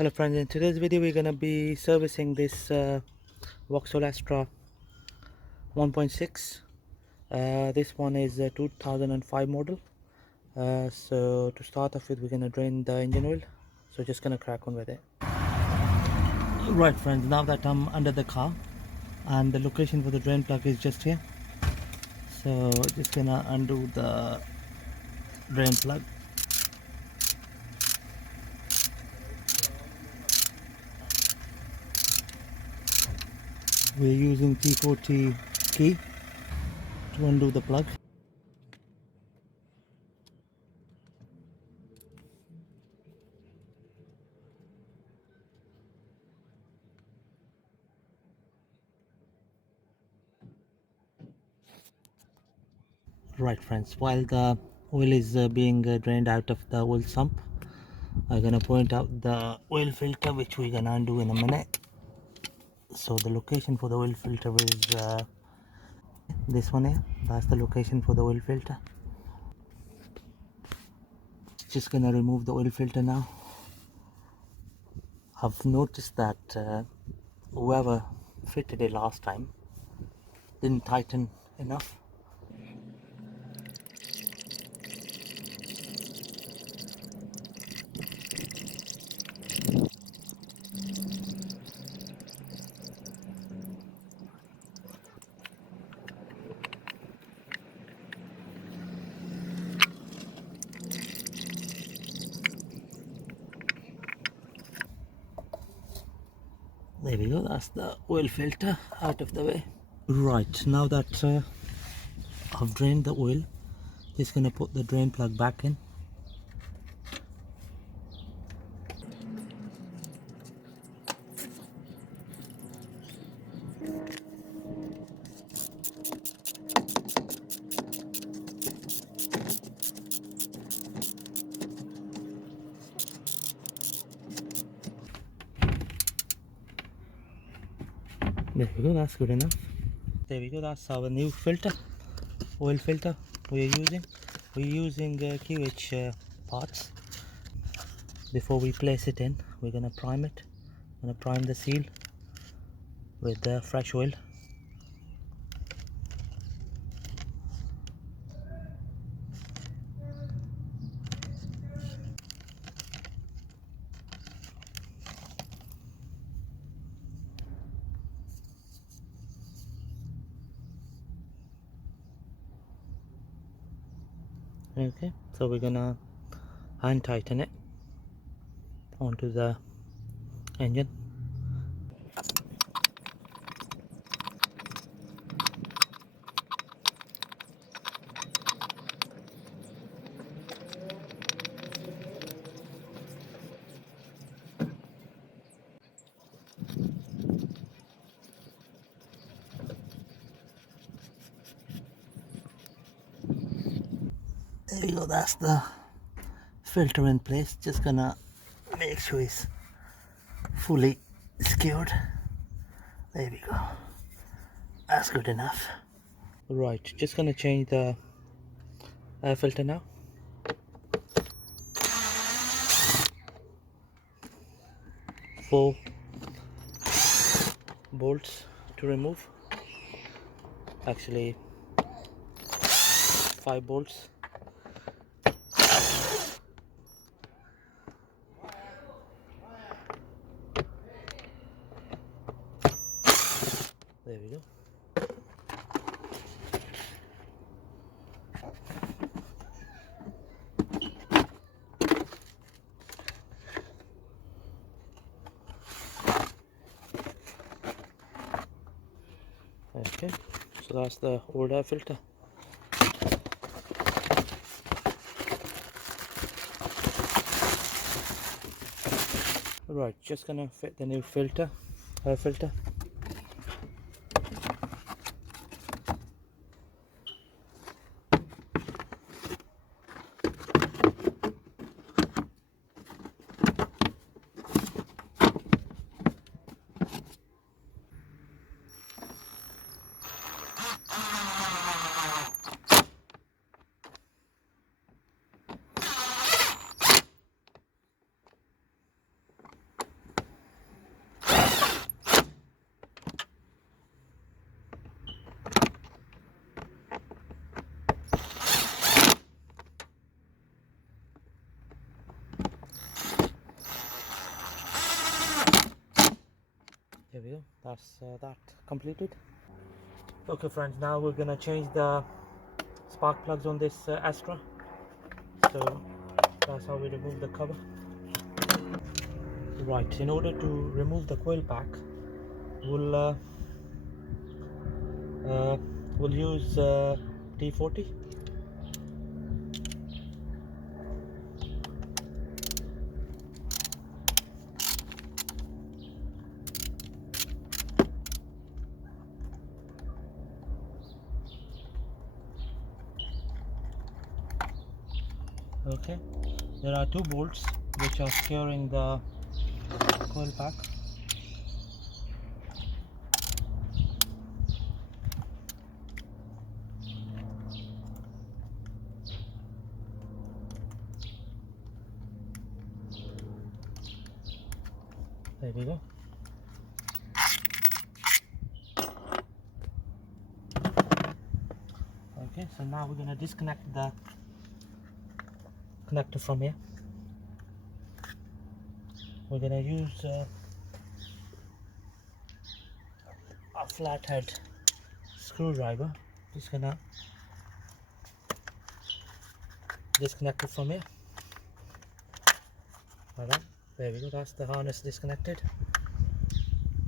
Hello friends, in today's video we're going to be servicing this Vauxhall Astra 1.6. This one is a 2005 model. So to start off with, we're going to drain the engine oil. So just going to crack on with it. Right friends, now that I'm under the car and the location for the drain plug is just here. So just going to undo the drain plug. We're using P40 key to undo the plug. Right friends, while the oil is being drained out of the oil sump, I'm gonna point out the oil filter, which we're gonna undo in a minute. So the location for the oil filter is this one here. That's the location for the oil filter. Just gonna remove the oil filter now. I've noticed that whoever fitted it last time didn't tighten enough. There we go, that's the oil filter out of the way. Right, now that I've drained the oil, just gonna put the drain plug back in. There we go, that's good enough. There we go, that's our new filter, oil filter we're using. We're using QH parts. Before we place it in, we're gonna prime it. Gonna prime the seal with fresh oil. Okay, so we're gonna hand tighten it onto the engine. There we go, that's the filter in place. Just gonna make sure it's fully secured. There we go, that's good enough. Right, just gonna change the air filter now. 4 bolts to remove, actually 5 bolts. There we go. Okay, so that's the old air filter. Right, just gonna fit the new filter, air filter. There we go, that's that completed. Okay friends, now we're gonna change the spark plugs on this Astra. So that's how we remove the cover. Right, in order to remove the coil pack, we'll use T40. Okay, there are two bolts which are securing the coil pack. There we go. Okay, so now we're going to disconnect the connector from here. We're going to use a flathead screwdriver. Just going to disconnect it from here. Alright, there we go, that's the harness disconnected.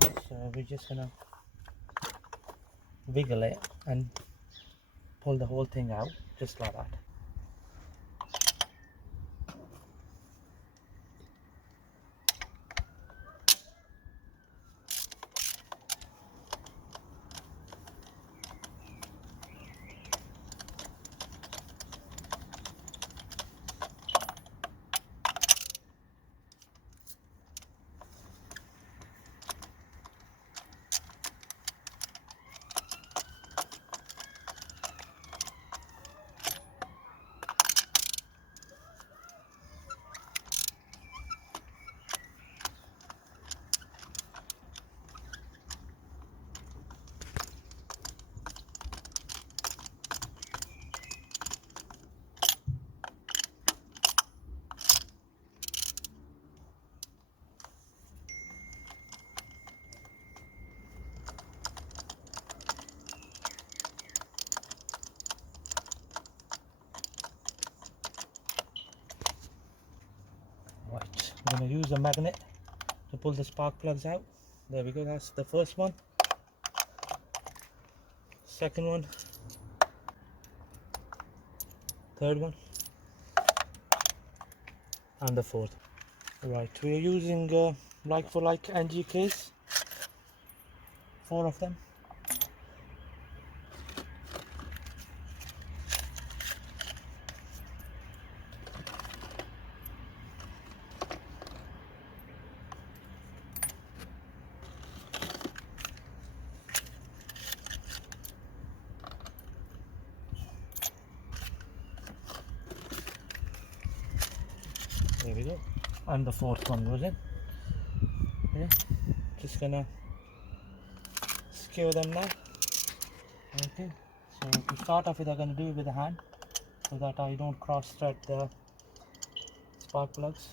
So we're just going to wiggle it and pull the whole thing out, just like that. Right, I'm going to use a magnet to pull the spark plugs out. There we go, that's the first one, second one, third one, and the fourth. Right, we are using like for like NGKs, 4 of them. There we go, and the fourth one goes in. Okay, just gonna secure them now. Okay, so to start off with, I'm gonna do it with the hand so that I don't cross thread the spark plugs.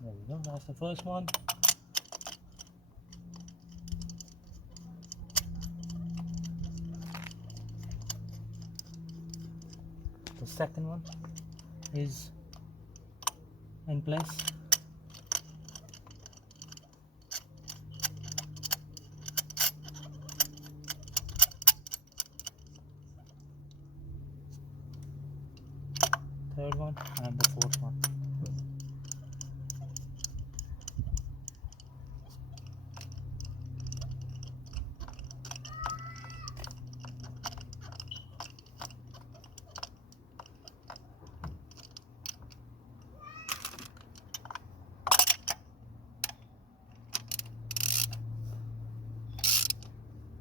There we go, that's the first one. The second one is in place. Third one and the fourth one.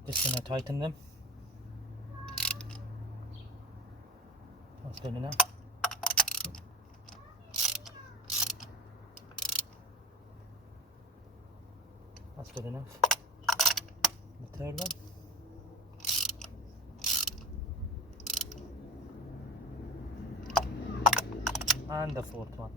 Just gonna tighten them. That's good enough. That's good enough. The third one. and the fourth one.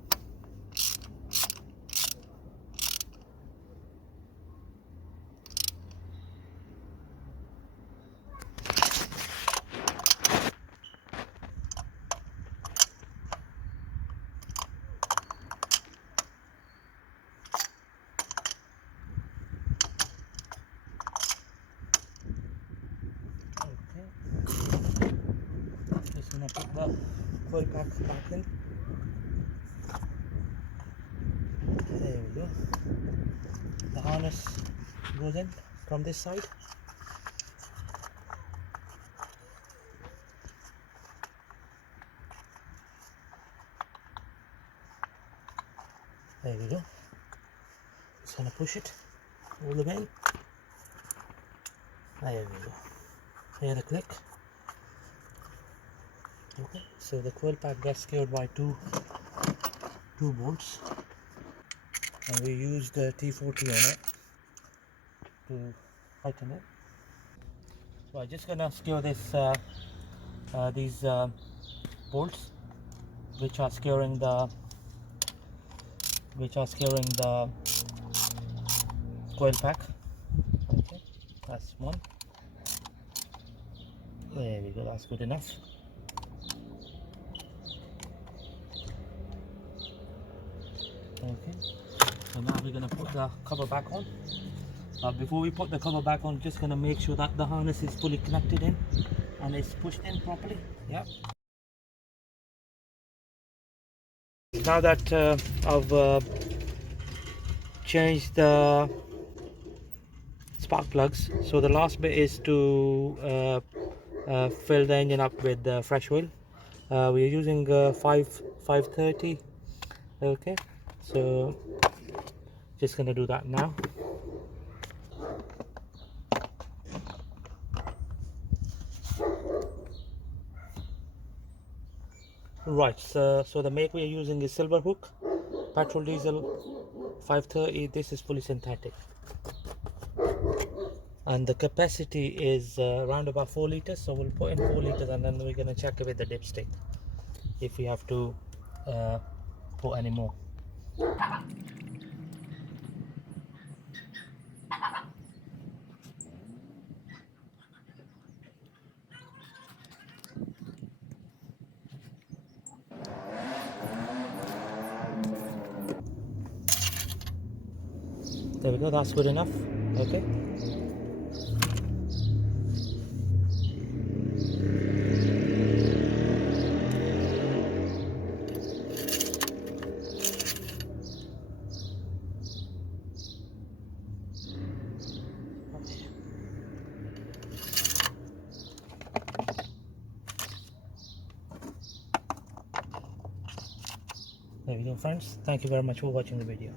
Just gonna put the coil pack back in. There we go. The harness goes in from this side. There we go. Just gonna push it all the way in. There we go. Hear the click. Okay, so the coil pack gets secured by two bolts, and we used T40 on it to tighten it. So I'm just gonna secure these bolts, which are securing the coil pack. Okay, that's one. There we go. That's good enough. Okay, so now we're gonna put the cover back on. Before we put the cover back on, just gonna make sure that the harness is fully connected in and it's pushed in properly. Yeah. Now that I've changed the spark plugs, so the last bit is to fill the engine up with fresh oil. We are using 530. Okay, so just gonna do that now. Right, so the make we are using is Silver Hook, petrol diesel 530. This is fully synthetic, and the capacity is around about 4 liters. So we'll put in 4 liters, and then we're gonna check it with the dipstick if we have to put any more. There we go, that's good enough. Okay, there we go, friends. Thank you very much for watching the video.